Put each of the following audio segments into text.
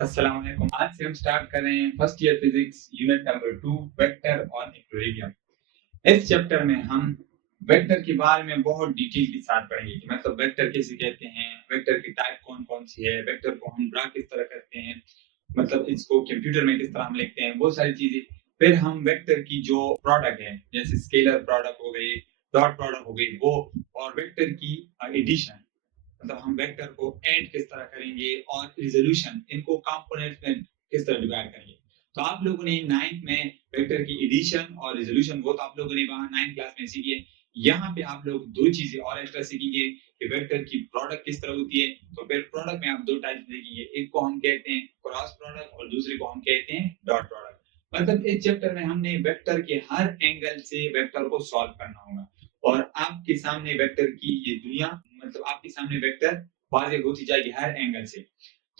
अस्सलाम वालेकुम। आज से हम स्टार्ट कर रहे हैं first year physics unit number 2 vector और इक्विलिब्रियम। इस चैप्टर में हम वेक्टर के बारे में बहुत डिटेल के साथ पढ़ेंगे कि मतलब वेक्टर कैसे कहते हैं, वेक्टर की टाइप कौन-कौन सी है, वेक्टर को हम ड्रा किस तरह करते हैं, मतलब इसको कंप्यूटर में किस तरह हम लिखते हैं, वो सारी चीजें। फिर हम वेक्टर की जो प्रोडक्ट है जैसे स्केलर प्रोडक्ट हो गई, डॉट प्रोडक्ट हो गई, वो और वेक्टर की एडिशन, मतलब हम वेक्टर को ऐड किस तरह करेंगे और रिजोल्यूशन इनको कंपोनेंट्स में किस तरह डिवाइड करेंगे। तो आप लोगों ने 9th में वेक्टर की एडिशन और रिजोल्यूशन वो तो आप लोगों ने वहां 9th क्लास में सीखी है। यहाँ पे आप लोग दो चीजें और एक्स्ट्रा सीखेंगे कि वेक्टर की प्रोडक्ट किस तरह होती है। तो फिर प्रोडक्ट में आप दो टाइप देखेंगे, एक को हम कहते हैं क्रॉस प्रोडक्ट और दूसरे को हम कहते हैं डॉट प्रोडक्ट। मतलब इस चैप्टर में हमने वेक्टर के हर एंगल से वेक्टर को सॉल्व करना होगा और आपके सामने वेक्टर की ये दुनिया, मतलब आपके सामने वेक्टर वाज़ेह होती जाएगी हर एंगल से।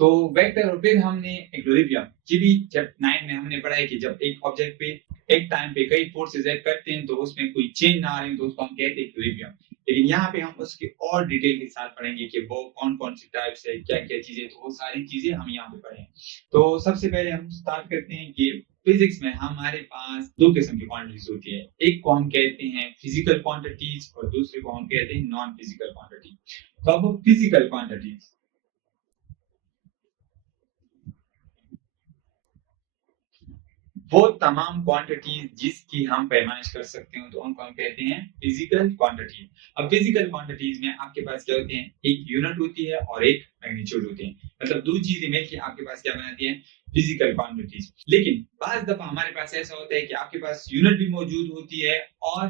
तो वेक्टर और फिर हमने इक्विलिब्रियम की भी जब 9 में हमने पढ़ा है कि जब एक ऑब्जेक्ट पे एक टाइम पे कई फोर्सेस एक्ट करते हैं तो उसमें कोई चेंज ना आ रही तो उसको हम कहते हैं इक्विलिब्रियम। लेकिन यहाँ पे हम उसके और डिटेल के साथ पढ़ेंगे कि वो कौन-कौन सी टाइप्स है, क्या-क्या चीजें, तो वो सारी चीजें हम यहाँ पे पढ़ेंगे। तो सबसे पहले हम स्टार्ट करते हैं कि फिजिक्स में हमारे पास दो किस्म की क्वांटिटीज होती है, एक को हम कहते हैं फिजिकल क्वांटिटीज और दूसरे को हम कहते हैं नॉन फिजिकल क्वांटिटी। तो अब फिजिकल क्वांटिटीज वो तमाम क्वांटिटीज जिसकी हम पैमाइश कर सकते हो तो उनको हम कहते हैं फिजिकल क्वांटिटी। अब फिजिकल क्वांटिटीज में आपके पास क्या होते हैं, एक यूनिट होती है और एक मैग्नीट्यूड होती है, मतलब दो चीजें मिलकर आपके पास क्या बनाती है, फिजिकल क्वांटिटीज। लेकिन बाज दफा हमारे पास ऐसा होता है कि आपके पास यूनिट भी मौजूद होती है और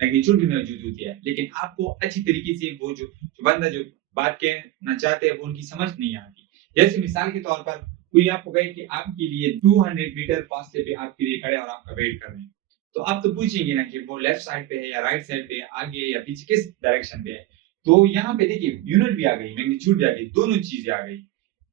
मैग्नीट्यूड भी मौजूद होती है, लेकिन आपको अच्छी तरीके से वो जो बंदा जो बात कहना चाहते हैं वो उनकी समझ नहीं आती। जैसे मिसाल के तौर पर कोई आपको कहे कि आपके लिए 200 मीटर फासले पे आपके लिए खड़े और आपका वेट कर रहे हैं, तो आप तो पूछेंगे ना कि वो लेफ्ट साइड पे है या राइट साइड पे है, आगे या पीछे, किस डायरेक्शन पे है। तो यहाँ पे देखिए यूनिट भी आ गई, मैग्नीट्यूड भी आ गई, दोनों चीजें आ गई,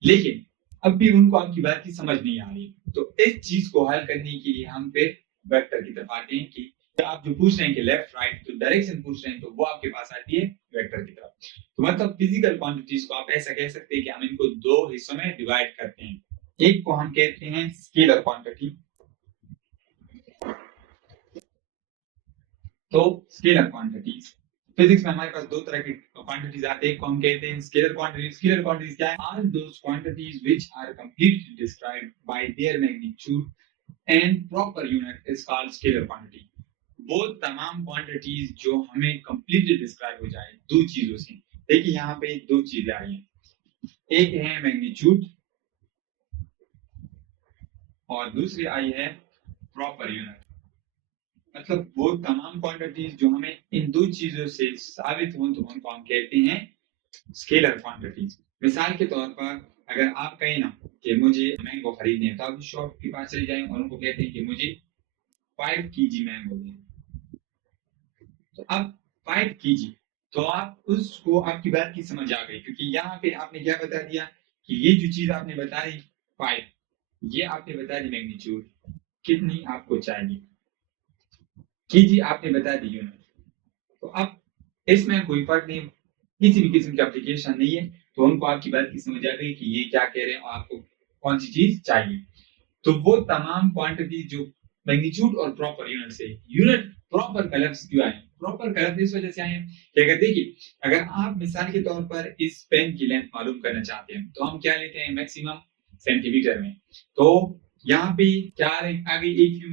लेकिन अब भी उनको आपकी बात की समझ नहीं आ रही। तो इस चीज को हल करने के लिए हम फिर वेक्टर की तरफ आते हैं कि आप जो पूछ रहे हैं कि लेफ्ट राइट तो डायरेक्शन पूछ रहे हैं, तो वो आपके पास आती है वेक्टर की तरफ। तो मतलब फिजिकल क्वांटिटीज को आप ऐसा कह सकते हैं कि हम इनको दो हिस्सों में डिवाइड करते हैं, एक को हम कहते हैं स्केलर क्वांटिटी। तो स्केलर क्वांटिटीज फिजिक्स में हमारे पास दो तरह की क्वांटिटीज आते हैं, एक को हम कहते हैं स्केलर क्वांटिटीज। स्केलर क्वांटिटीज क्या है, all those quantities which are completely described by their magnitude and proper unit is called scalar quantity. वो तमाम क्वांटिटीज जो हमें कंप्लीटली डिस्क्राइब हो जाए दो चीजों से। देखिए यहाँ पे दो चीजें आई हैं, एक है मैग्नीट्यूड और दूसरी आई है प्रॉपर यूनिट। मतलब वो तमाम क्वांटिटीज जो हमें इन दो चीजों से साबित हो तो उनको हम कहते हैं स्केलर क्वांटिटीज। मिसाल के तौर पर अगर आप कहें ना कि मुझे मैंगो खरीदने हैं, तो आप शॉप के पास चले जाएं और उनको कहते हैं कि मुझे 5 केजी मैंगो दें। तो अब 5 केजी, तो आप उसको आपकी बात की समझ आ गई, क्योंकि यहाँ पे आपने क्या बता दिया कि ये जो चीज आपने बताई 5, ये आपने बता दी मैग्नीट्यूड कितनी आपको चाहिए, केजी आपने बता दी यूनिट। तो अब इसमें कोई फर्क नहीं, किसी भी किस्म की एप्लीकेशन नहीं है, तो उनको आपकी बात की समझ आ गई कि ये क्या कह रहे हैं और आपको कौन सी चीज चाहिए। तो वो तमाम क्वांटिटी जो मैग्नीट्यूड और प्रॉपर यूनिट से, यूनिट प्रॉपर का लफ्ज क्यों आए, प्रॉपर का लफ्ज इस वजह से आए कि अगर देखिए अगर आप मिसाल के तौर पर इस पेन की लेंथ मालूम करना चाहते हैं तो हम क्या लेते हैं, मैक्सिमम सेंटीमीटर में। तो यहाँ पे क्या आ गई, एक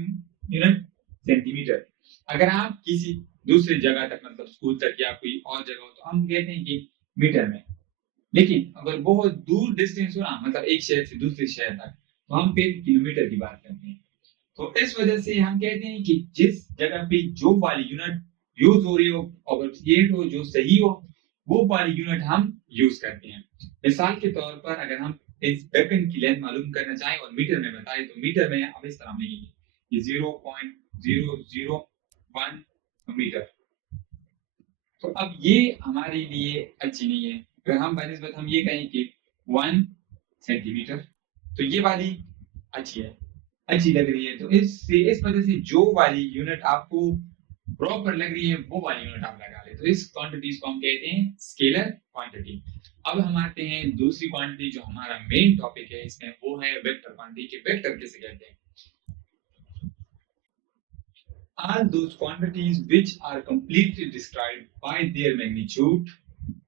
यूनिट सेंटीमीटर। अगर आप किसी दूसरी जगह तक, मतलब स्कूल तक या कोई और जगह हो, तो हम कहते हैं कि मीटर में। लेकिन अगर बहुत दूर डिस्टेंस हो ना, मतलब एक शहर से दूसरे शहर तक, तो हम फिर किलोमीटर की बात करते हैं। तो इस वजह से हम कहते हैं कि जिस जगह पे जो वाली यूनिट यूज हो रही हो, अप्रोप्रिएट हो, जो सही हो, वो वाली यूनिट हम यूज करते हैं। मिसाल के तौर पर अगर हम इस वेपन की लेंथ मालूम करना चाहें और मीटर में बताएं, तो मीटर में अब इस तरह नहीं है, 0.001 मीटर। तो अब ये हमारे लिए अच्छी नहीं है। अगर हम बनस्बत हम ये कहें कि 1 सेंटीमीटर, तो ये वाली अच्छी है, अच्छी लग रही है। तो इस वजह से जो वाली यूनिट आपको प्रॉपर लग रही है वो वाली यूनिट आप लगा ले। तो इस क्वांटिटीज को हम कहते हैं स्केलर क्वांटिटी। अब हम आते हैं दूसरी क्वांटिटी जो हमारा मेन टॉपिक है इसमें, वो है वेक्टर क्वांटिटी के वेक्टर किसे कहते हैं। Are those quantities which are completely described by their magnitude,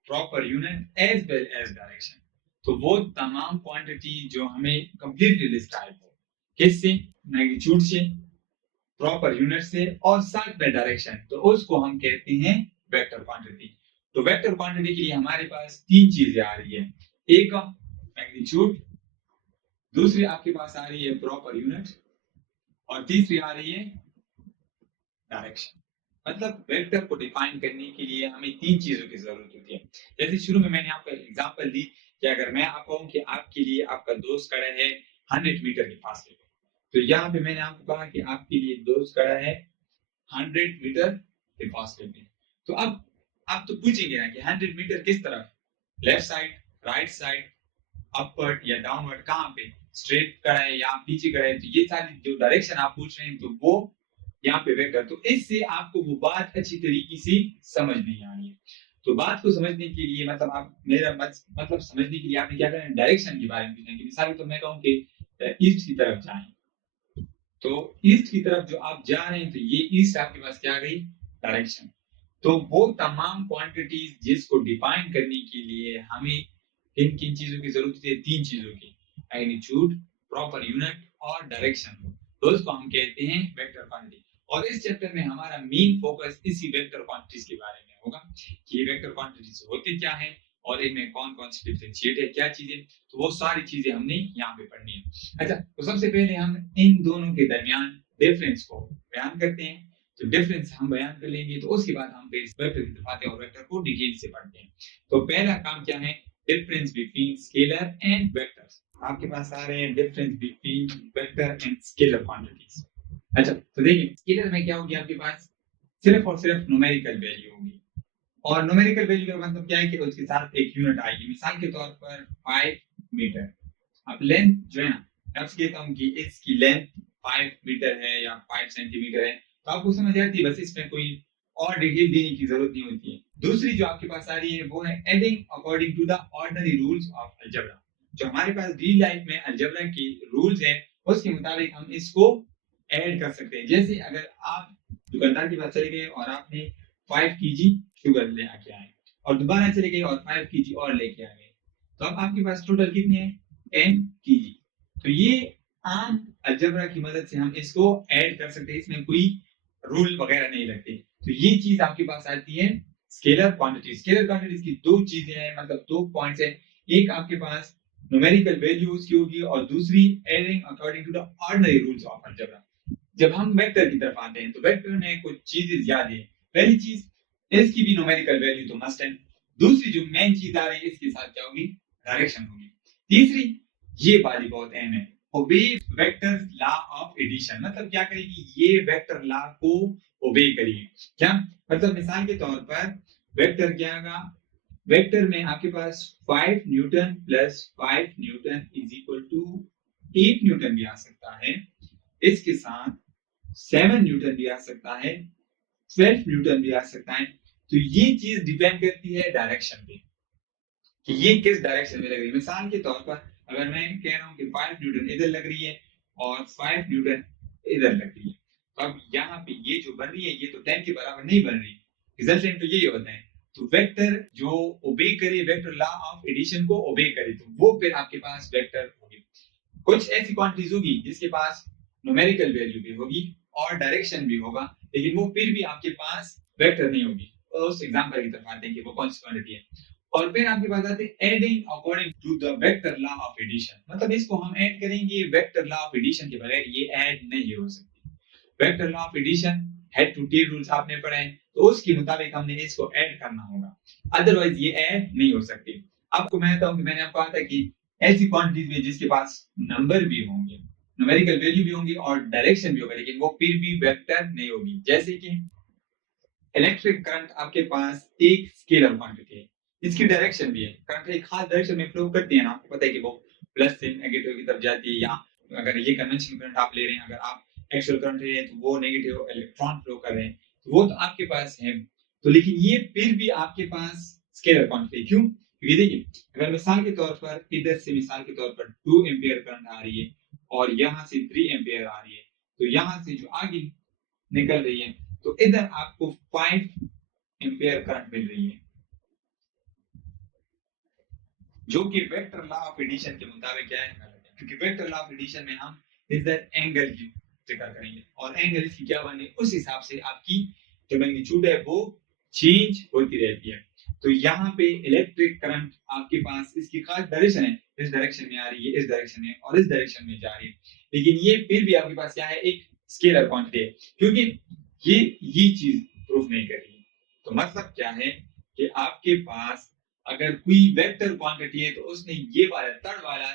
proper unit as well as direction। तो वो तमाम क्वांटिटी जो हमें कंप्लीटली डिस्क्राइब हो, किससे, मैग्नीट्यूड से, प्रॉपर यूनिट से और साथ में डायरेक्शन, तो उसको हम कहते हैं वेक्टर क्वांटिटी। तो वेक्टर क्वांटिटी के लिए हमारे पास तीन चीजें आ रही है, एक मैग्नीट्यूड, दूसरी आपके पास आ रही है प्रॉपर यूनिट और तीसरी आ रही है डायरेक्शन। मतलब वेक्टर को डिफाइन करने के लिए हमें तीन चीजों की जरूरत होती है। जैसे शुरू में मैंने आपको एग्जांपल दी कि अगर मैं आपको कहूं कि आपके लिए आपका दोस्त खड़ा है 100 मीटर के फासले पे, तो यहाँ पे मैंने आपको कहा कि आपके लिए दोस्त खड़ा है 100 मीटर के फासले पे। तो अब आप तो पूछेंगे ना कि 100 मीटर किस तरफ, left side, right side, upward या डाउनवर्ड, कहाँ पे, स्ट्रेट खड़ा है या पीछे खड़ा है। तो ये सारी जो डायरेक्शन आप पूछ रहे हैं तो वो यहाँ पे वेक्टर, तो इससे आपको वो बात अच्छी तरीके से समझ नहीं आ रही है। तो बात को समझने के लिए मतलब आप मेरा मतलब समझने के लिए आपने क्या करना है, डायरेक्शन के बारे में पूछना है। मिसाल तो मैं कहूँ कि ईस्ट की तरफ जाएं, तो ईस्ट की तरफ जो आप जा रहे हैं तो ये ईस्ट आपके पास क्या आ गई, डायरेक्शन। तो वो तमाम क्वांटिटीज जिसको डिफाइन करने के लिए हमें किन किन चीजों की जरूरत है, तीन चीजों की, मैग्नीट्यूड, प्रॉपर यूनिट और डायरेक्शन, तो उसको हम कहते हैं वेक्टर क्वांटिटी। और इस चैप्टर में हमारा मेन फोकस इसी वेक्टर क्वांटिटीज के बारे में होगा कि ये वेक्टर क्वांटिटीज होते क्या है और इनमें कौन कौन से डिफरेंशिएट है, क्या चीजें, तो वो सारी चीजें हमने यहाँ पे पढ़नी है। अच्छा, तो सबसे पहले हम इन दोनों के दरमियान डिफरेंस को बयान करते हैं। तो डिफरेंस हम बयान कर लेंगे तो उसके बाद हम वेक्टर की तरफ आते हैं और वेक्टर को डिटेल से पढ़ते हैं। तो पहला काम क्या है, difference between scalar and vectors. आपके पास आ रहे हैं difference between vector and scalar quantities. अच्छा, तो देखिए स्केलर में क्या होगी, आपके पास सिर्फ और सिर्फ न्यूमेरिकल वैल्यू होगी, और न्यूमेरिकल वैल्यू का मतलब क्या है कि उसके साथ एक यूनिट आएगी। मिसाल के तौर पर 5 मीटर, अब लेंथ जो है ना, मैं कहता हूँ कि इसकी लेंथ 5 मीटर है या 5 सेंटीमीटर है, तो आपको समझ आती है, बस इसमें कोई और डिटेल देने की जरूरत नहीं होती है। दूसरी जो आपके पास आ रही है वो है adding according to the ordinary rules of algebra. जो हमारे पास रियल लाइफ में अलजेब्रा की रूल्स है उसके मुताबिक हम इसको ऐड कर सकते हैं। जैसे अगर आप दुकानदार के पास चले गए और आपने 5 केजी शुगर ले आके आए और दोबारा चले गए और 5 केजी और लेके आ गए, तो अब आपके पास टोटल कितने हैं, 10 केजी। तो ये आम अलजेब्रा की मदद से हम इसको ऐड कर सकते हैं, इसमें कोई रूल वगैरह नहीं लगते। तो ये चीज आपके पास आती है स्केलर क्वांटिटी। स्केलर क्वांटिटीज की दो चीजें हैं, मतलब दो पॉइंट्स हैं, एक आपके पास न्यूमेरिकल वैल्यूज की होगी और दूसरी adding according to the ordinary rules of algebra. जब हम वेक्टर की तरफ आते हैं तो वेक्टर में कुछ चीजें याद है। पहली चीज, इसकी भी न्यूमेरिकल वैल्यू तो मस्ट है। दूसरी जो मेन चीज आ रही है इसके साथ क्या होगी, डायरेक्शन होगी। तीसरी, ये वाली बहुत अहम है, ओबे वेक्टर लॉ ऑफ एडिशन। मतलब क्या करेगी, ये वेक्टर लॉ को ओबे करेगी। क्या मतलब, मिसाल के तौर पर वेक्टर क्या होगा, वेक्टर में आपके पास 5 newton plus 5 newton is equal to 8 newton भी आ सकता है, इसके साथ 7 न्यूटन भी आ सकता है, 12 न्यूटन भी आ सकता है। तो ये चीज डिपेंड करती है डायरेक्शन पे कि ये किस डायरेक्शन में लग रही है। मिसाल के तौर पर अगर मैं कह रहा हूँ कि 5 न्यूटन इधर लग रही है और 5 न्यूटन इधर लग रही है, तो अब यहाँ पे ये जो बन रही है ये तो 10 के बराबर नहीं बन रही, रिजल्टेंट तो यही होता है। तो वेक्टर जो ओबे करे, वेक्टर लॉ ऑफ एडिशन को ओबे करे, तो वो फिर आपके पास वेक्टर होगी। कुछ ऐसी क्वांटिटीज होगी जिसके पास न्यूमेरिकल वैल्यू भी होगी और डायरेक्शन भी होगा, लेकिन वो फिर भी आपके पास वेक्टर नहीं होगी। तो उस एग्जांपल की तरफ आते हैं कि वो कौन सी क्वांटिटी है। और फिर आपके पास आते हैं adding according to the vector law of addition. मतलब इसको हम ऐड करेंगे, वेक्टर लॉ ऑफ एडिशन के बगैर ये ऐड नहीं हो सकती। Vector law of addition head to tail rules आपने पढ़े हैं, तो उसके मुताबिक हमने इसको ऐड करना होगा, अदरवाइज ये ऐड नहीं हो सकती। आपको मैं बताऊं कि मैंने आपको कहा था कि ऐसी क्वांटिटीज में जिसके पास नंबर भी होंगे, न्यूमेरिकल वैल्यू भी होंगी और डायरेक्शन भी होगा, लेकिन वो फिर भी वेक्टर नहीं होगी। जैसे कि इलेक्ट्रिक करंट आपके पास एक स्केलर क्वांटिटी है, इसकी डायरेक्शन भी है, करंट एक खास डायरेक्शन में फ्लो करती है ना, आपको पता है कि वो प्लस से नेगेटिव की तरफ जाती है, या अगर ये कन्वेंशनल करंट आप ले रहे हैं, अगर आप एक्चुअल करंट ले रहे हैं तो वो नेगेटिव इलेक्ट्रॉन फ्लो कर रहे हैं, तो वो तो आपके पास है। तो लेकिन ये फिर भी आपके पास स्केलर क्वांटिटी, क्यों? क्योंकि देखिए अगर मिसाल के तौर पर इधर से मिसाल के तौर पर 2 एम्पियर करंट आ रही है और यहाँ से 3 एम्पियर आ रही है, तो यहाँ से जो आगे निकल रही है तो इधर आपको 5 एम्पियर करंट मिल रही है, जो कि वेक्टर लॉ ऑफ एडिशन के मुताबिक क्या है, गलत है। क्योंकि वेक्टर लॉ ऑफ एडिशन में हम इधर एंगल की जिक्र करेंगे और एंगल इसकी क्या बने, उस हिसाब से आपकी जो मैग्नीट्यूड है वो चेंज होती रहती है। तो यहाँ पे इलेक्ट्रिक करंट आपके पास इसकी खास डायरेक्शन है, इस डायरेक्शन में आ रही है, इस डायरेक्शन में और इस डायरेक्शन में जा रही है, लेकिन ये फिर भी आपके पास क्या है, एक स्केलर क्वांटिटी है, क्योंकि ये चीज प्रूफ नहीं कर रही है। तो मतलब क्या है कि आपके पास अगर कोई वेक्टर क्वांटिटी है तो उसने ये वाला थर्ड वाला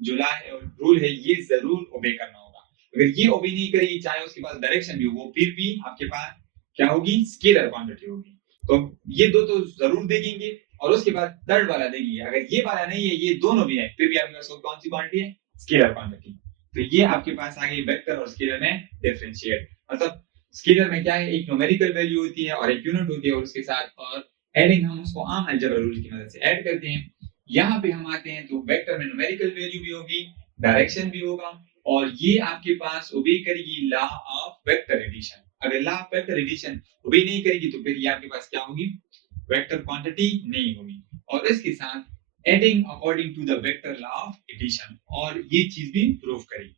जो ला है और रूल है ये जरूर ओबे करना होगा। अगर ये ओबे नहीं करेगी, चाहे उसके पास डायरेक्शन भी हो, वो फिर भी आपके पास क्या होगी, स्केलर क्वांटिटी होगी। तो ये दो तो जरूर देखेंगे और उसके बाद थर्ड वाला देखेंगे। अगर ये वाला नहीं है, ये दोनों भी है, फिर भी आपके पास कौन सी क्वांटिटी है, स्केलर क्वांटिटी। तो ये आपके पास आ गई वेक्टर और स्केलर में डिफरेंशिएट। मतलब स्केलर में क्या है, एक न्यूमेरिकल वैल्यू होती है और एक यूनिट होती है और उसके साथ और एडिंग हम उसको आम अलजेब्रा रूल की मदद से ऐड करते हैं। यहाँ पे हम आते हैं तो वेक्टर में न्यूमेरिकल वैल्यू भी होगी, डायरेक्शन भी होगा और ये आपके पास ओबे करेगी लॉ ऑफ वेक्टर एडिशन। अगर लॉ ऑफ वेक्टर एडिशन ओबे नहीं करेगी तो फिर ये आपके पास क्या होगी, वेक्टर क्वांटिटी नहीं होगी। और इसके साथ adding according to the vector law of addition, और ये चीज भी प्रूव करेगी।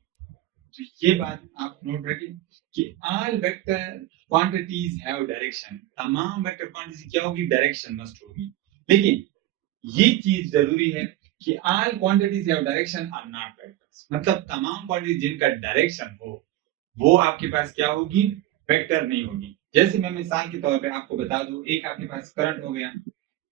तो ये बात आप नोट रखें कि all vector quantities have direction. तमाम वेक्टर क्वांटिटीज क्या होगी, डायरेक्शन मस्ट होगी। लेकिन ये चीज जरूरी है कि all quantities have direction are not vectors. मतलब तमाम क्वांटिटीज जिनका डायरेक्शन हो वो आपके पास क्या होगी, वेक्टर नहीं होगी। जैसे मैं मिसाल के तौर पे आपको बता दूं, एक आपके पास करंट हो गया,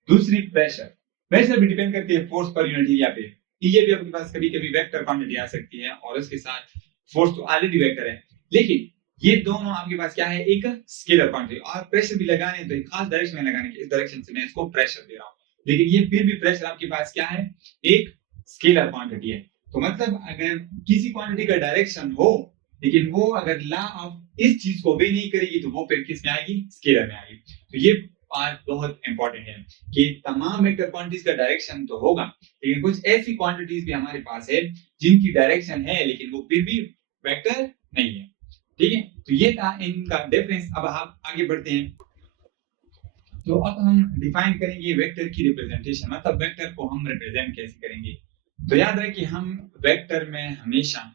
दूसरी प्रेशर। प्रेशर भी डिपेंड करती है फोर्स पर यूनिट एरिया पे। ये भी आपके पास कभी कभी वेक्टर क्वांटिटी आ सकती है और उसके साथ फोर्स तो ऑलरेडी वेक्टर है, लेकिन ये दोनों आपके पास क्या है, एक स्केलर क्वांटिटी। और प्रेशर भी लगाने तो एक खास डायरेक्शन में लगाने की, इस डायरेक्शन से मैं इसको प्रेशर दे रहा हूँ, लेकिन ये फिर भी प्रेशर आपके पास क्या है, एक स्केलर क्वांटिटी है। तो मतलब अगर किसी क्वांटिटी का डायरेक्शन हो लेकिन वो अगर लॉ ऑफ इस चीज को ओबे नहीं करेगी तो वो फिर किस में आएगी, स्केलर में आएगी। तो ये बात बहुत इंपॉर्टेंट है कि तमाम वेक्टर क्वांटिटीज का डायरेक्शन तो होगा, लेकिन कुछ ऐसी क्वांटिटीज भी हमारे पास है जिनकी डायरेक्शन है लेकिन वो फिर भी वेक्टर नहीं है। ठीक है, तो ये था इनका डिफरेंस। अब आप आगे बढ़ते हैं तो अब हम डिफाइन करेंगे वेक्टर की रिप्रेजेंटेशन, मतलब वेक्टर को हम रिप्रेजेंट कैसे करेंगे। तो याद रहे कि हम वेक्टर में हमेशा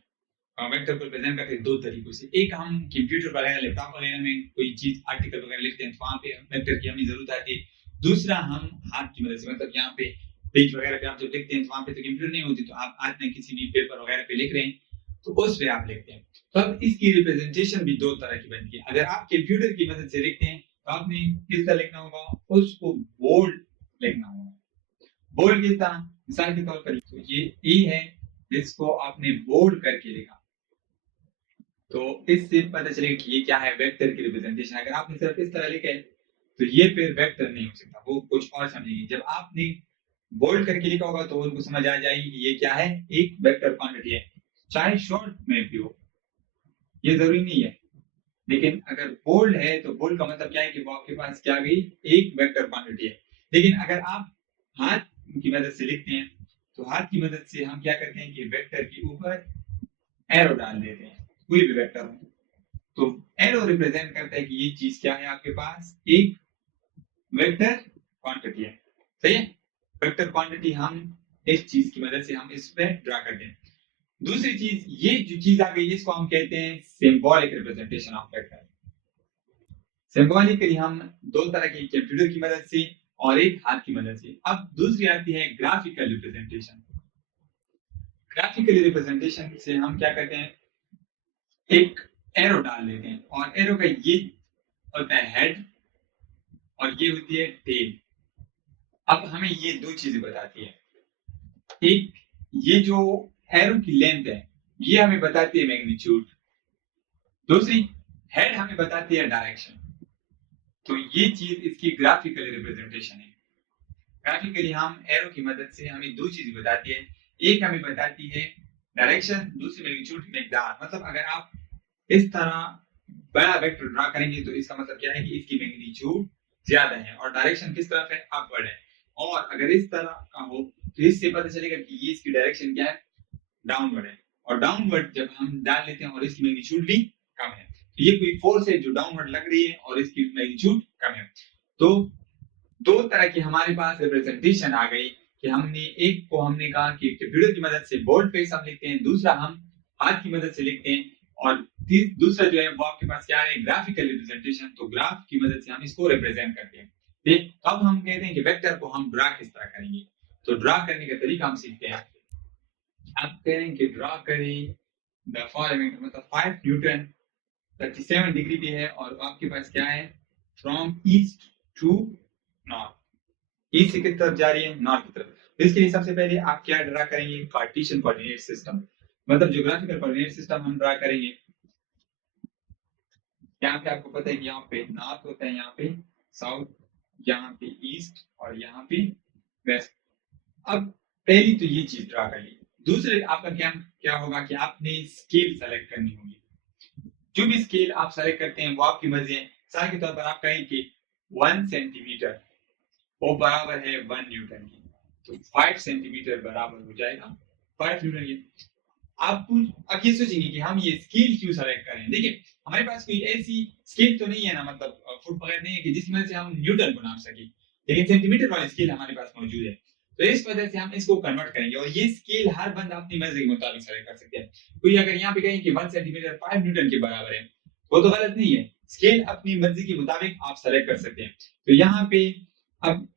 वेक्टर को रिप्रेजेंट करते हैं दो तरीकों से। एक हम कंप्यूटर वगैरह लैपटॉप वगैरह में कोई चीज आर्टिकल वगैरह लिखते हैं तो वहां पे वेक्टर की हमें जरूरत आती है। दूसरा हम हाथ की मदद से, मतलब यहाँ पे पेज वगैरह पे आप जब लिखते हैं तो वहां पे तो कंप्यूटर नहीं होती, तो आप हाथ में किसी भी पेपर वगैरह पे लिख रहे हैं तो उस पे आप लिखते हैं। तो अब इसकी रिप्रेजेंटेशन भी दो तरह की बनती है। अगर आप कंप्यूटर की मदद से लिखते हैं तो आपने किस तरह लिखना होगा, उसको बोल्ड लिखना होगा। बोल्ड किस तरह, मिसाल के तौर पर तो ये ई है, इसको आपने बोल्ड करके लिखा तो इससे पता चलेगा कि ये क्या है, वेक्टर की रिप्रेजेंटेशन। अगर आपने सिर्फ इस तरह लिखा है तो ये फिर वेक्टर नहीं हो सकता, वो कुछ और समझेंगे। जब आपने बोल्ड करके लिखा होगा तो उनको समझ आ जाएगी कि ये क्या है, एक वेक्टर क्वांटिटी है। चाहे शॉर्ट में भी हो, ये जरूरी नहीं है, लेकिन अगर बोल्ड है तो बोल्ड का मतलब क्या है कि वो आपके पास क्या गई, एक वेक्टर क्वांटिटी है। लेकिन अगर आप हाथ की मदद से लिखते हैं तो हाथ की मदद से हम क्या करते हैं कि वेक्टर के ऊपर एरो डाल देते हैं, कोई भी वेक्टर हो तो एरो रिप्रेजेंट करता है कि ये चीज क्या है, आपके पास एक वेक्टर क्वांटिटी है। सही है, वेक्टर क्वांटिटी हम इस चीज की मदद से हम इस पे ड्रा करते हैं। दूसरी चीज, ये जो चीज आ गई इसको हम कहते हैं symbolic representation of vector. Symbolically हम दो तरह की, कंप्यूटर की मदद से और एक हाथ की मदद से। अब दूसरी आती है ग्राफिकल रिप्रेजेंटेशन। ग्राफिकल रिप्रेजेंटेशन से हम क्या करते हैं, एक एरो डाल देते हैं और एरो का ये होता है हेड और ये होती है टेल। अब हमें ये दो चीजें बताती है, एक ये जो एरो की लेंथ है ये हमें बताती है मैग्नीट्यूड, दूसरी हेड हमें बताती है डायरेक्शन। तो ये चीज इसकी ग्राफिकल रिप्रेजेंटेशन है। ग्राफिकली हम एरो की मदद से हमें दो चीजें बताती है, एक हमें बताती है डायरेक्शन, दूसरी मैग्नीट्यूड की मिकदार। मतलब अगर आप इस तरह बड़ा वेक्टर ड्रा करेंगे तो इसका मतलब क्या है कि इसकी मैग्नीट्यूड ज्यादा है और डायरेक्शन किस तरफ है, अपवर्ड है। और अगर इस तरह का हो तो इससे पता चलेगा कि ये इसकी डायरेक्शन क्या है, डाउनवर्ड है। और डाउनवर्ड जब हम डाल लेते हैं और इसकी मैग्नीट्यूड भी कम है, तो ये कोई फोर्स है जो डाउनवर्ड लग रही है और इसकी मैग्नीट्यूड कम है। तो दो तरह की हमारे पास रिप्रेजेंटेशन आ गई कि हमने एक को हमने कहा कि कंप्यूटर की मदद से बोल्ड फेस हम लिखते हैं, दूसरा हम हाथ की मदद से लिखते हैं, और दूसरा जो है वो आपके पास क्या है, ग्राफिकल रिप्रेजेंटेशन। तो ग्राफ की मदद से हम इसको रिप्रेजेंट करते हैं। ठीक, अब हम कहते हैं कि वेक्टर को हम ड्रा किस तरह करेंगे। तो ड्रा करने का तरीका हम सीखते हैं। आप कह रहे हैं कि ड्रा करें द फॉलोइंग, मतलब 5 न्यूटन 37 डिग्री पे है और आपके पास क्या है, from east to north, east से किस तरफ जा रही है, नॉर्थ की तरफ। तो इसके लिए सबसे पहले आप क्या ड्रा करेंगे, कार्टेशियन कोऑर्डिनेट सिस्टम, मतलब ज्योग्राफिकल कोऑर्डिनेट सिस्टम हम ड्रा करेंगे। यहाँ पे आपको पता है कि यहाँ पे नॉर्थ होता है, यहाँ पे साउथ, यहाँ पे ईस्ट और यहाँ पे वेस्ट। अब पहली तो ये चीज ड्रा कर ली। दूसरे आपका क्या क्या होगा कि आपने स्केल सेलेक्ट करनी होगी। जो भी स्केल आप सेलेक्ट करते हैं वो आपकी मर्जी है। मिसाल के तौर पर आप कहें कि 1 सेंटीमीटर वो बराबर है 1 न्यूटन की, तो 5 सेंटीमीटर बराबर हो जाएगा 5 न्यूटन की। आप ये सोचेंगे कि हम ये स्केल क्यों सेलेक्ट करें। देखिए हमारे पास कोई ऐसी स्केल तो नहीं है ना, मतलब फुट वगैरह नहीं है कि जिसमें से हम न्यूटन को नाप सके, लेकिन सेंटीमीटर वाली स्केल हमारे पास मौजूद है। तो इस वजह से हम इसको कन्वर्ट करेंगे और ये स्केल हर बंदा अपनी मर्जी के मुताबिक सेलेक्ट कर सकते हैं। कोई अगर यहाँ पे कहें कि 1 सेंटीमीटर 5 न्यूटन के बराबर है, वो तो गलत नहीं है। स्केल अपनी मर्जी के मुताबिक आप सेलेक्ट कर सकते हैं। तो यहाँ पे अब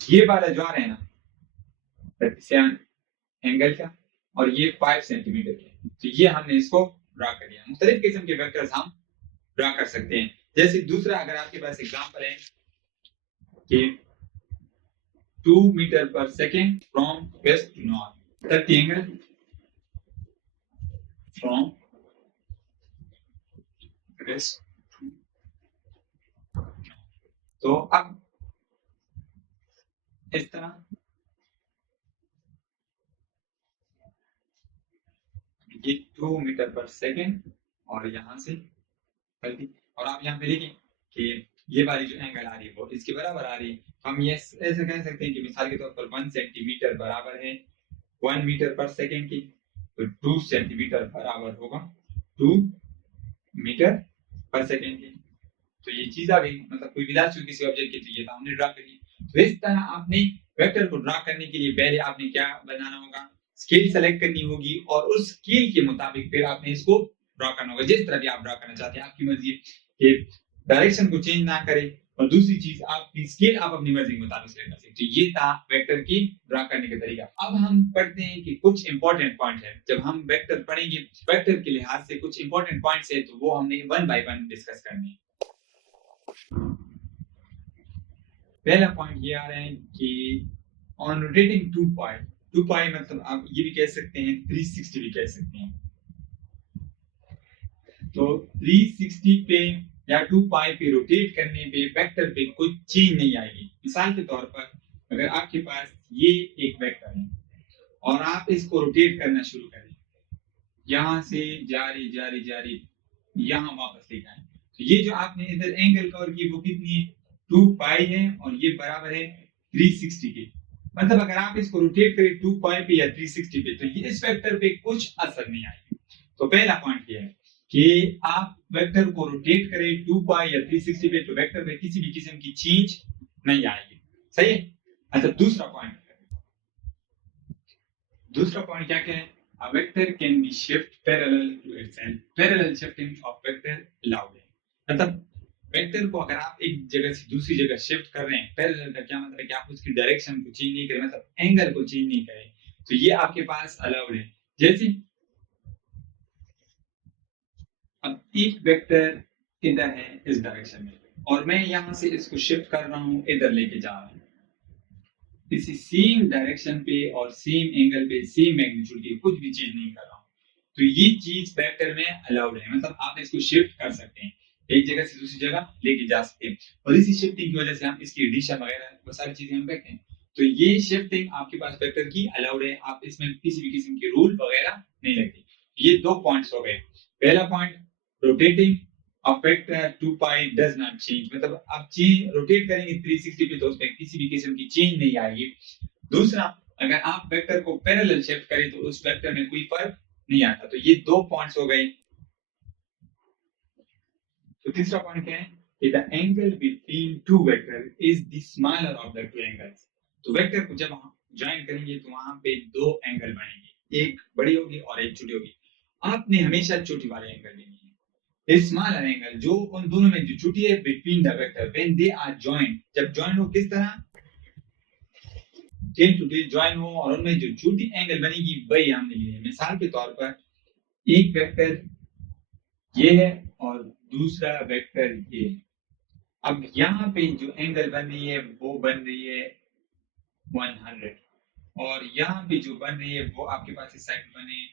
ये वाला जो आ रहा है ना 37 एंगल का और ये 5 सेंटीमीटर के, तो ये हमने इसको ड्रा कर लिया। मुख्तलिफ किस्म के वेक्टर्स हम ड्रा कर सकते हैं। जैसे दूसरा अगर आपके पास एग्जांपल है कि 2 metre per second from west to north, 30 angle from west to, तो अब इस तरह ये 2 मीटर पर सेकेंड और यहां से 30, और आप यहाँ पे देखें कि ये वाली जो एंगल आ रही है वो इसके बराबर आ रही है। हम ये ऐसे कह सकते हैं कि मिसाल के तौर पर 1 सेंटीमीटर बराबर है 1 मीटर पर सेकेंड की, तो 2 सेंटीमीटर बराबर होगा 2 मीटर पर सेकेंड की। तो ये चीज आ गई, मतलब कोई विदात किसी ऑब्जेक्ट की, तो ये हमने ड्रा करी। तो इस तरह आपने वेक्टर को ड्रा करने के लिए पहले आपने क्या बनाना होगा, स्केल सेलेक्ट करनी होगी और उस स्केल के मुताबिक फिर आपने इसको ड्रा करना होगा। जिस तरह भी आप ड्रा करना चाहते हैं आपकी मर्जी है, डायरेक्शन को चेंज ना करें, और दूसरी चीज आपकी स्केल आप अपनी मर्जी के मुताबिक सेलेक्ट कर सकते हैं। ये था वेक्टर की ड्रा करने का तरीका। अब हम पढ़ते हैं कि कुछ इंपॉर्टेंट पॉइंट है। जब हम वेक्टर पढ़ेंगे, वेक्टर के लिहाज से कुछ इंपॉर्टेंट पॉइंट्स है, तो वो हमने 1 बाय 1 डिस्कस करने हैं। पहला पॉइंट ये आ रहा है कि ऑन रोटेटिंग 2 पाई मतलब आप ये भी कह सकते हैं 360 भी कह सकते हैं। तो 360 पे या 2 पाई पे रोटेट करने पे वेक्टर पे कोई चेंज नहीं आएगी। मिसाल के तौर पर अगर आपके पास ये एक वेक्टर है और आप इसको रोटेट करना शुरू करें, यहां से जारी यहां वापस लेकर आए, तो ये जो आपने इधर एंगल कवर की वो कितनी है, 2 पाई है और ये बराबर है 360 के। मतलब अगर आप इसको रोटेट करें 2 पाई पे या 360 पे, तो ये इस वेक्टर पे कुछ असर नहीं आएगा। तो पहला पॉइंट ये है कि आप वेक्टर को रोटेट करें 2 पाई या 360 पे, तो वेक्टर में किसी भी किस्म की चेंज नहीं आएगी। सही है। अच्छा दूसरा पॉइंट क्या है, a vector can be shift parallel to itself, parallel shifting of vector allowed है। मतलब वेक्टर को अगर आप एक जगह से दूसरी जगह शिफ्ट कर रहे हैं, पैरेलल का क्या मतलब है कि आप उसकी डायरेक्शन को चेंज नहीं करें, मतलब एंगल को चेंज नहीं करें, तो ये आपके पास अलाउड है। जैसे अब एक वेक्टर इधर है इस डायरेक्शन में और मैं यहां से इसको शिफ्ट कर रहा हूं, इधर लेके जा रहा हूं, इसी सेम डायरेक्शन पे और सेम एंगल पे सेम मैग्नीट्यूड की, कुछ भी चेंज नहीं कर रहा हूं, तो ये चीज वेक्टर में अलाउड है। मतलब आप इसको शिफ्ट कर सकते हैं, एक जगह से दूसरी जगह लेके जा सकते हैं, और इसी शिफ्टिंग की वजह से हम इसकी एडिशन वगैरह वो सारी चीजें हम करते हैं। तो ये शिफ्टिंग आपके पास वेक्टर की अलाउड है, आप इसमें किसी भी किस्म के रूल वगैरह नहीं लगते। ये 2 पॉइंट्स हो गए। पहला point rotating of vector 2 pi does not change, मतलब आप चेंज रोटेट करेंगे 360 पे तो उसमें किसी भी किस्म की चेंज नहीं आएगी। दूसरा, अगर आप वेक्टर को पैरेलल शिफ्ट करें तो उस वेक्टर में कोई फर्क नहीं आता। तो ये दो पॉइंट्स हो गए। तो तीसरा पॉइंट क्या है कि the angle between two vector is the smaller of the two angles. तो वेक्टर को जब हम ज्वाइन करेंगे तो वहां पे दो एंगल बनेंगे, एक बड़ी होगी और एक छोटी होगी। आपने हमेशा छोटी वाले एंगल लेनी है। स्मॉलर एंगल जो उन दोनों में जो छोटी है between the vector when they are joined, जब जॉइन हो किस तरह, टेल टू टेल जॉइन हो और उनमें जो छोटी एंगल बनेगी वही हमने ली है। मिसाल के तौर पर एक वेक्टर ये है और दूसरा वेक्टर ये है। अब यहाँ पे जो एंगल बन रही है वो बन रही है 100 और यहाँ पे जो बन रही है वो आपके पास इस साइड बने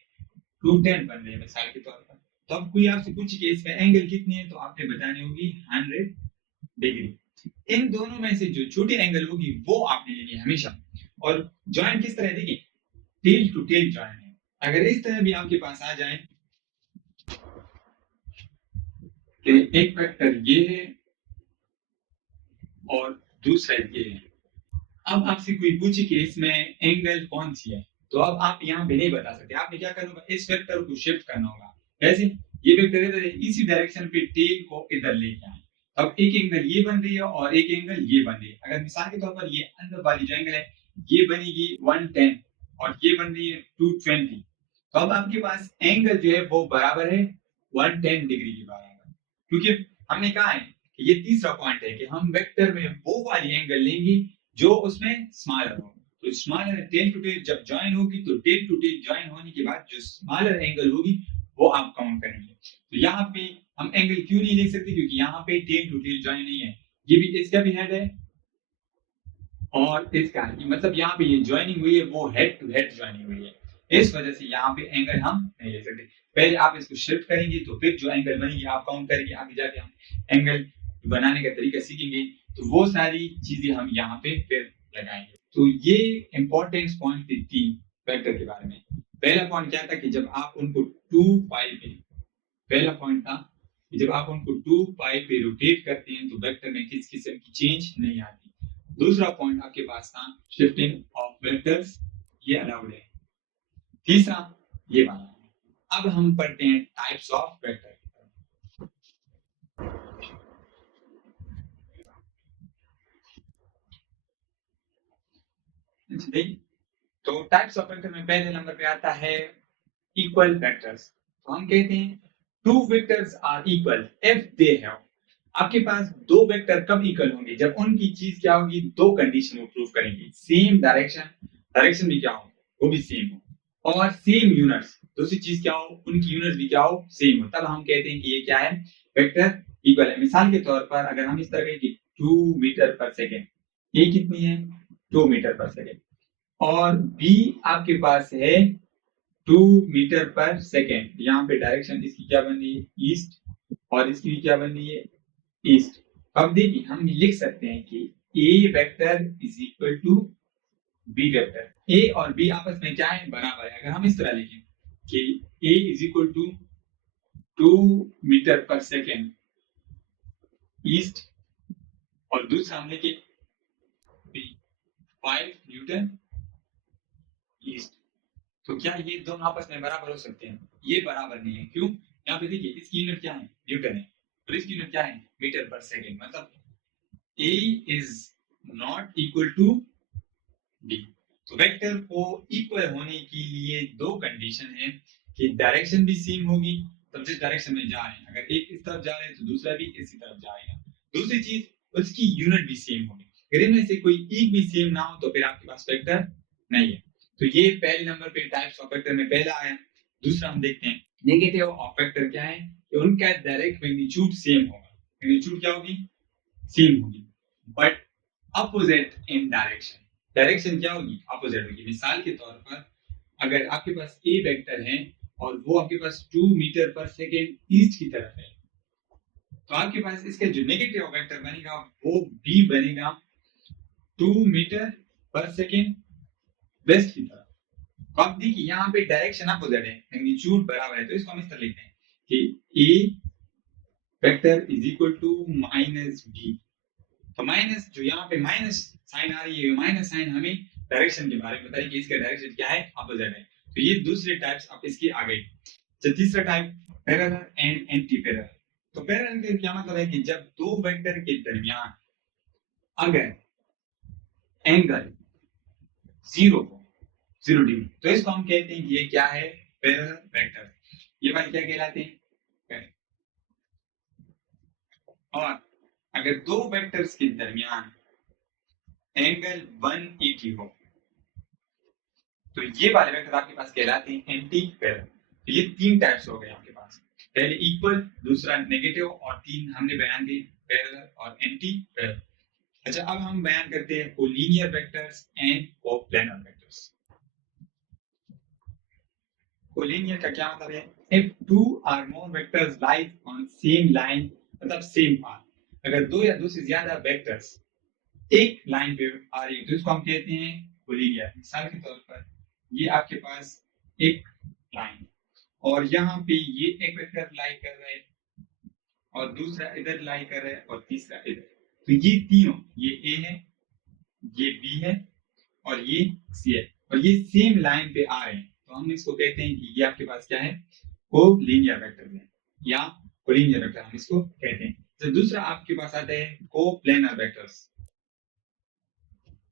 210 बन रही है मिसाल के तौर पर। तो अब कोई आपसे पूछे कि इसमें एंगल कितनी है तो आपने बतानी होगी 100 डिग्री। इन दोनों में से जो छोटी एंगल होगी वो आपने लेनी है हमेशा। और जॉइन किस तरह, देखिए टेल टू टेल जॉइन है। अगर इस तरह भी आपके पास आ जाए कि एक वेक्टर ये है और दूसरा ये है, अब आपसे कोई पूछे कि इसमें एंगल कौन सी है तो अब आप यहाँ पे नहीं बता सकते। आपने क्या करना होगा, इस वेक्टर को शिफ्ट करना होगा। कैसे, ये वेक्टर इधर है, इसी डायरेक्शन पे टेल को इधर लेके आए। अब एक एंगल ये बन रही है और एक एंगल ये बन रही है। अगर मिसाल के तौर पर ये अंदर वाली जो एंगल है ये बनेगी 110 और ये बन रही है 220। तो अब आपके पास एंगल जो है वो बराबर है 110 डिग्री के बराबर, क्योंकि हमने कहा है कि ये तीसरा पॉइंट है कि हम वेक्टर में वो वाली एंगल लेंगे जो उसमें स्मॉलर हो। तो स्मॉलर टेल टू टेल जब ज्वाइन होगी तो टेल टू टेल ज्वाइन होने के बाद जो स्मॉलर एंगल होगी वो आप काउंट करेंगे। तो यहाँ पे हम एंगल क्यों नहीं लिख सकते, क्योंकि यहाँ पे टेल टू टेल ज्वाइन नहीं है। ये भी इसका भी हेड है और इसका, मतलब यहाँ पे ये ज्वाइनिंग हुई है वो हेड टू हेड ज्वाइनिंग हुई है, इस वजह से यहाँ पे एंगल हम नहीं ले सकते। पहले आप इसको शिफ्ट करेंगे तो फिर जो एंगल बनेगी आप काउंट करेंगे। आगे जाके हम एंगल बनाने का तरीका सीखेंगे तो वो सारी चीजें हम यहाँ पे फिर लगाएंगे। तो ये इंपॉर्टेंट पॉइंट थी तीन वेक्टर के बारे में। पहला पॉइंट क्या था कि जब आप उनको 2 पाई पे, पहला पॉइंट था कि जब आप उनको 2 पाई पे रोटेट करते हैं तो वेक्टर में किस किस्म की चेंज नहीं आती। दूसरा पॉइंट आपके पास था शिफ्टिंग ऑफ वेक्टर्स, ये अलाउड है। तीसरा ये वाला। अब हम पढ़ते हैं टाइप्स ऑफ वेक्टर। तो टाइप्स ऑफ वेक्टर में पहले नंबर पे आता है इक्वल वेक्टर्स। तो हम कहते हैं two vectors are equal if they have. आपके पास दो वेक्टर कब इक्वल होंगे, जब उनकी चीज क्या होगी, दो कंडीशन को प्रूव करेंगे। सेम डायरेक्शन, डायरेक्शन भी क्या हो वो भी सेम हो, और सेम यूनिट्स, दूसरी चीज क्या हो उनकी यूनिट्स भी क्या हो सेम हो, तब हम कहते हैं कि ये क्या है वेक्टर इक्वल है। मिसाल के तौर पर अगर हम इस तरह कहें कि 2 मीटर पर सेकेंड, ए कितनी है 2 मीटर पर सेकेंड, और बी आपके पास है 2 मीटर पर सेकेंड। यहाँ पे डायरेक्शन इसकी क्या बन रही है ईस्ट और इसकी भी क्या बन रही है ईस्ट। अब देखिए हम लिख सकते हैं कि A vector is equal to B vector. A और बी आपस में क्या है बराबर है। अगर हम इस तरह लिखें कि ए is equal to 2 metre per second east और दूसरा हम लिखे 5 न्यूटन ईस्ट, तो क्या ये दोनों आपस में बराबर हो सकते हैं? ये बराबर नहीं है। क्यों? यहाँ पे देखिए इसकी यूनिट क्या है न्यूटन है और इसकी यूनिट क्या है मीटर पर सेकेंड, मतलब A is not equal to B। तो वेक्टर को इक्वल होने के लिए दो कंडीशन है कि डायरेक्शन भी सेम होगी, तब जिस डायरेक्शन में जा रहे हैं, अगर एक इस तरफ जा रहे हैं तो दूसरा भी इसी तरफ जाएगा। दूसरी चीज उसकी यूनिट भी सेम होगी। अगर इनमें से कोई एक भी सेम ना हो तो फिर आपके पास वेक्टर नहीं है। तो ये पहले नंबर पे टाइप्स ऑफ वेक्टर में पहला आया। दूसरा हम देखते हैं नेगेटिव ऑफ वेक्टर क्या है कि उनका डायरेक्ट मैग्नीट्यूड सेम होगा। मैग्नीट्यूड क्या होगी सेम होगी but opposite in direction. Direction क्या होगी अपोजिट होगी। मिसाल के तौर पर अगर आपके पास ए वेक्टर है और वो आपके पास 2 मीटर पर सेकेंड ईस्ट की तरफ है तो आपके पास इसका जो नेगेटिव वेक्टर बनेगा वो बी बनेगा 2 मीटर पर सेकेंड वेस्ट की तरफ। तो आप देखिए यहाँ पे डायरेक्शन अपोजिट है, मैग्नीट्यूड बराबर है, तो इसको हम इस तरह लिखते हैं कि A vector is equal to minus B. तो माइनस जो यहाँ पे माइनस साइन आ रही है, माइनस साइन हमें डायरेक्शन के बारे में बता रही है कि इसका डायरेक्शन क्या है, अपोजिट है। तो ये दूसरे टाइप्स आप इसके आ गए। तो तीसरा type parallel and anti parallel. तो पैरेलल का क्या मतलब है कि जब दो वेक्टर के दरमियान अगर एंगल 0 हो, 0 डिग्री, तो इसको हम कहते हैं कि ये क्या है, पैरेलल वेक्टर। ये वाले क्या कहलाते हैं, पैरेलल। और अगर दो वेक्टर्स के दरमियान एंगल 180 हो, तो ये वाले वेक्टर आपके पास कहलाते हैं एंटी पैरेलल। तो ये तीन टाइप्स हो गए आपके पास, पहले इक्वल, दूसरा नेगेटिव, और तीन हमने बयान किए पैरेलल और एंटी पैरेलल। अच्छा, अब हम बयान करते हैं collinear vectors and coplanar vectors. Collinear का क्या मतलब है, इफ टू और more vectors lie on same line, मतलब सेम पाथ, अगर दो या दो से ज्यादा वेक्टर्स एक लाइन पे आ रही है तो इसको हम कहते हैं कोलिनियर। मिसाल के तौर पर ये आपके पास एक लाइन, और यहाँ पे ये एक वेक्टर लाई कर रहा है, और दूसरा इधर लाई कर रहा है, और तीसरा इधर। तो ये तीनों, ये ए है, ये बी है, और ये सी है, और ये सेम लाइन पे आ रहे हैं, तो हम इसको कहते हैं कि ये आपके पास क्या है, कोलिनियर वेक्टर है, या कोलिनियर वेक्टर हम इसको कहते हैं। तो दूसरा आपके पास आता है कोप्लेनर वेक्टर्स।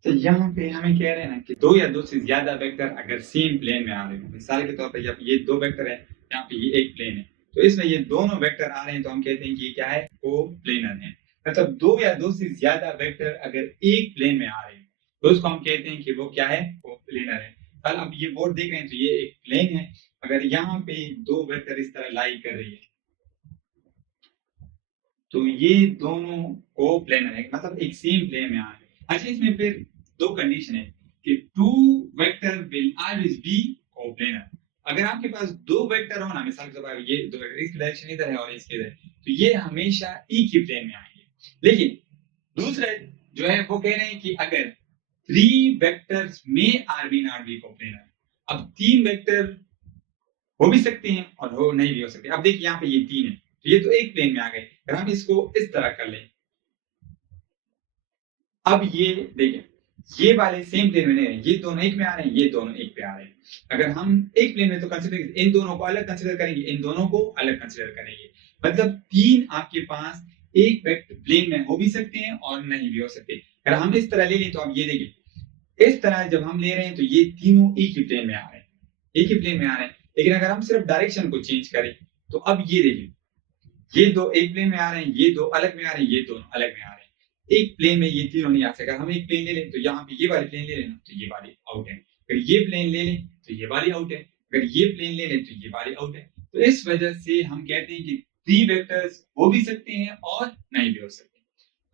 तो यहाँ पे हमें कह रहे हैं ना कि दो या दो से ज्यादा वेक्टर अगर सेम प्लेन में आ रहे हैं, मिसाल के तौर पर जब ये दो वेक्टर है, यहाँ पे ये एक प्लेन है, तो इसमें ये दोनों वेक्टर आ रहे हैं, तो हम कहते हैं कि ये क्या है, कोप्लेनर है। मतलब दो या दो से ज्यादा वेक्टर अगर एक प्लेन में आ रहे हैं तो उसको हम कहते हैं कि वो क्या है, कोप्लेनर है। कल अब ये बोर्ड देख रहे हैं, तो ये एक प्लेन है, अगर यहाँ पे दो वेक्टर इस तरह लाई कर रही है, तो ये दोनों कोप्लेनर है, मतलब एक सेम प्लेन में आ रहे हैं। अच्छा, इसमें फिर दो कंडीशन है कि two vector will always be coplanar. अगर आपके पास दो वेक्टर हो ना, मिसाल के तौर पर ये दो वेक्टर, इसकी डायरेक्शन इधर है और इसके इधर, तो ये हमेशा एक ही प्लेन में आएंगे। लेकिन दूसरा जो है वो कह रहे हैं कि अगर three vectors may or be not be coplanar, अब तीन वेक्टर हो भी सकते हैं और हो नहीं भी हो सकते। अब देखिए यहाँ पे ये तीन है, तो ये तो एक प्लेन में आ गए, अगर हम इसको इस तरह कर लें, अब ये देखिए ये वाले सेम प्लेन में नहीं है, ये दोनों एक में आ रहे हैं, ये दोनों एक पे आ रहे हैं। अगर हम एक प्लेन में तो कंसीडर, इन दोनों को अलग कंसीडर करेंगे, इन दोनों को अलग कंसीडर करेंगे, मतलब तीन आपके पास एक वेक्टर प्लेन में हो भी सकते हैं और नहीं भी हो सकते। अगर हम इस तरह ले लें, तो अब ये देखिए इस तरह जब हम ले रहे हैं तो ये तीनों एक ही प्लेन में आ रहे हैं, एक ही प्लेन में आ रहे हैं। लेकिन अगर हम सिर्फ डायरेक्शन को चेंज करें, तो अब ये देखिए ये दो एक प्लेन में आ रहे हैं, ये दो अलग में आ रहे हैं, ये दोनों अलग में आ रहे हैं। एक प्लेन में ये तीनों नहीं आ सकते। अगर हम एक प्लेन ले लें तो यहाँ पे ये वाली प्लेन ले लें तो ये वाली आउट है, अगर ये प्लेन ले लें तो ये वाली आउट है, अगर ये प्लेन ले लें तो ये वाली आउट है। तो इस वजह से हम कहते हैं कि थ्री वेक्टर्स हो भी सकते हैं और नहीं भी हो सकते।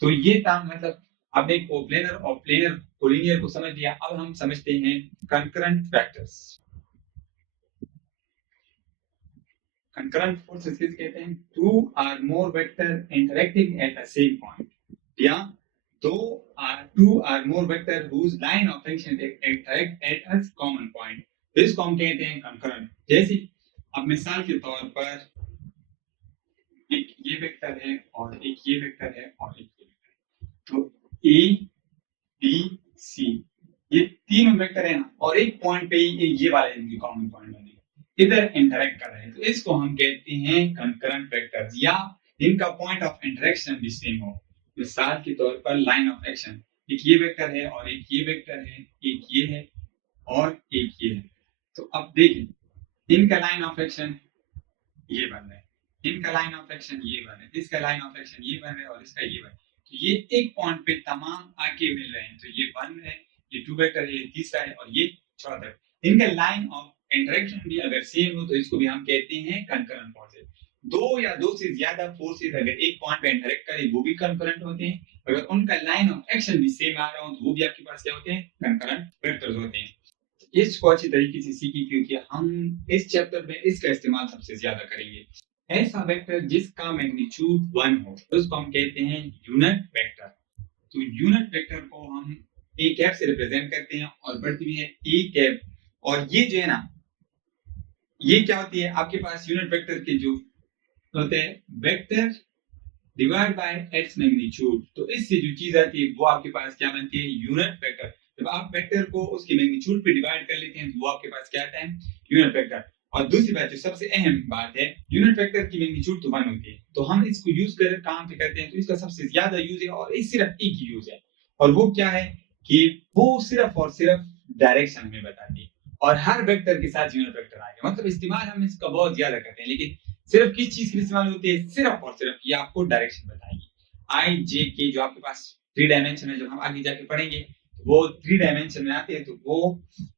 तो ये था, मतलब आपने कोप्लेनर और प्लेनर कोलिनियर को समझ लिया। अब हम समझते हैं कंकरेंट वेक्टर्स। कंकरेंट फोर्सेस किसे कहते हैं, टू और more vector interacting at a same point, या दो टू और more vector whose line of action interact at a common point, इसको हम कहते हैं कंकरेंट। जैसे अब मिसाल के तौर पर एक ये वेक्टर है और एक ये वेक्टर है और एक ये वेक्टर है, तो ए बी सी ये तीनों वेक्टर है ना, और एक पॉइंट पे ये वाले इनके कॉमन पॉइंट बने इधर इंटरेक्ट कर रहे हैं, तो इसको हम कहते हैं कंकरेंट वेक्टर्स, या इनका पॉइंट ऑफ इंटरेक्शन भी सेम हो। मिसाल के तौर पर लाइन ऑफ एक्शन, एक ये वेक्टर है और एक ये वेक्टर है, एक ये है और एक ये है। तो अब देखिए इनका लाइन ऑफ एक्शन ये बन रहा है, इनका लाइन ऑफ एक्शन ये बन रहा है, इसका लाइन ऑफ एक्शन ये बन रहा है और इसका ये बन रहा है। तो ये एक पॉइंट पे तमाम आके मिल रहे हैं, तो ये वन है, ये टू वेक्टर है, ये तीसरा है और ये चौथा। इनका लाइन ऑफ इंटरेक्शन भी अगर सेम हो तो इसको भी हम कहते हैं कंकरेंट फोर्सेस। दो या दो से ज्यादा फोर्सेस अगर एक पॉइंट पे इंटरेक्ट करें वो भी कंकरेंट होते हैं, अगर उनका लाइन ऑफ एक्शन भी सेम आ रहा हो तो वो भी आपके पास क्या होते हैं, कंकरेंट वेक्टर्स होते हैं। इसको अच्छी तरीके से सीखिए क्योंकि हम इस चैप्टर में इसका इस्तेमाल सबसे ज्यादा करेंगे। ऐसा वेक्टर जिसका मैग्नीट्यूड 1 हो तो उसको हम कहते हैं यूनिट वेक्टर। तो यूनिट वेक्टर को हम ए कैप से रिप्रेजेंट करते हैं और बढ़ती हुई है ए कैप, और ये जो है ना ये क्या होती है आपके पास यूनिट वेक्टर के जो होते हैं vector divide by x magnitude. तो इससे जो चीज आती है वो आपके पास क्या बनती है, यूनिट वेक्टर। जब आप वेक्टर को उसकी मैग्नीट्यूड पे डिवाइड कर लेते हैं तो वो आपके पास क्या आता है, यूनिट वेक्टर। और दूसरी बात जो सबसे अहम बात है, यूनिट वेक्टर की मैग्नीट्यूड तो 1 होती है, तो हम इसको यूज कर कहां पे करते हैं, तो इसका सबसे ज्यादा यूज है और इस सिर्फ एक ही यूज है, और वो क्या है कि वो सिर्फ और सिर्फ डायरेक्शन हमें बताती है, और हर वेक्टर के साथ यूनिट वेक्टर आएगा। मतलब इस्तेमाल हम इसका बहुत ज्यादा करते हैं, लेकिन सिर्फ किस चीज के लिए इस्तेमाल होती है, सिर्फ और सिर्फ ये आपको डायरेक्शन बताएगी। आई जे के जो आपके पास 3 डायमेंशन है, जब हम आगे जाके पढ़ेंगे वो 3 डायमेंशन में आते हैं, तो वो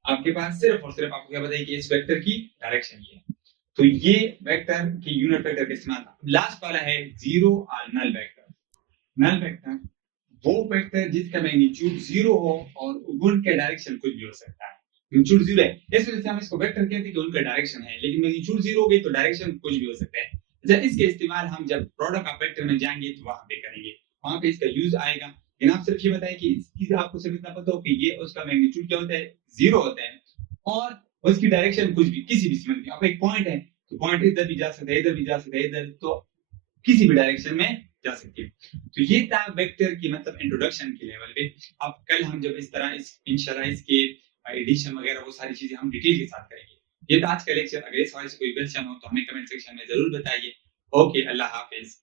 आपके पास सिर्फ और सिर्फ आपको क्या बताएगी, इस वेक्टर की डायरेक्शन ये है। तो ये वेक्टर की यूनिट वेक्टर का इस्तेमाल। लास्ट वाला है जीरो और नल वेक्टर। नल वेक्टर वो वेक्टर जिसका मैग्नीट्यूड 0 हो और उनका डायरेक्शन कुछ भी हो सकता है। मैग्नीट्यूड 0 है, इस वजह से हम इसको वेक्टर कहते हैं कि उनका डायरेक्शन है, लेकिन मैग्नीट्यूड 0 हो गई तो डायरेक्शन कुछ भी हो सकता है। अच्छा, इसके इस्तेमाल हम जब प्रोडक्ट ऑफ वेक्टर में जाएंगे तो वहां पे करेंगे, वहां पे इसका यूज आएगा। लेकिन आप सिर्फ ये बताएं कि इसकी आपको सिर्फ इतना पता हो कि ये उसका मैग्नीट्यूड क्या होता है, 0 होता है, और उसकी डायरेक्शन कुछ भी किसी भी सीमा में। अब एक पॉइंट है तो पॉइंट इधर भी जा सकता है, इधर भी जा सकता है, इधर, तो किसी भी डायरेक्शन में जा सकती है। तो ये था वेक्टर की मतलब इंट्रोडक्शन के लेवल पे। अब कल हम जब इस तरह इंशाल्लाह इसके एडिशन वगैरह वो सारी चीजें हम डिटेल के साथ करेंगे। ये था आज का लेक्चर। अगर इस हवाले से कोई क्वेश्चन हो तो हमें कमेंट सेक्शन में जरूर बताइए। ओके, अल्लाह हाफिज।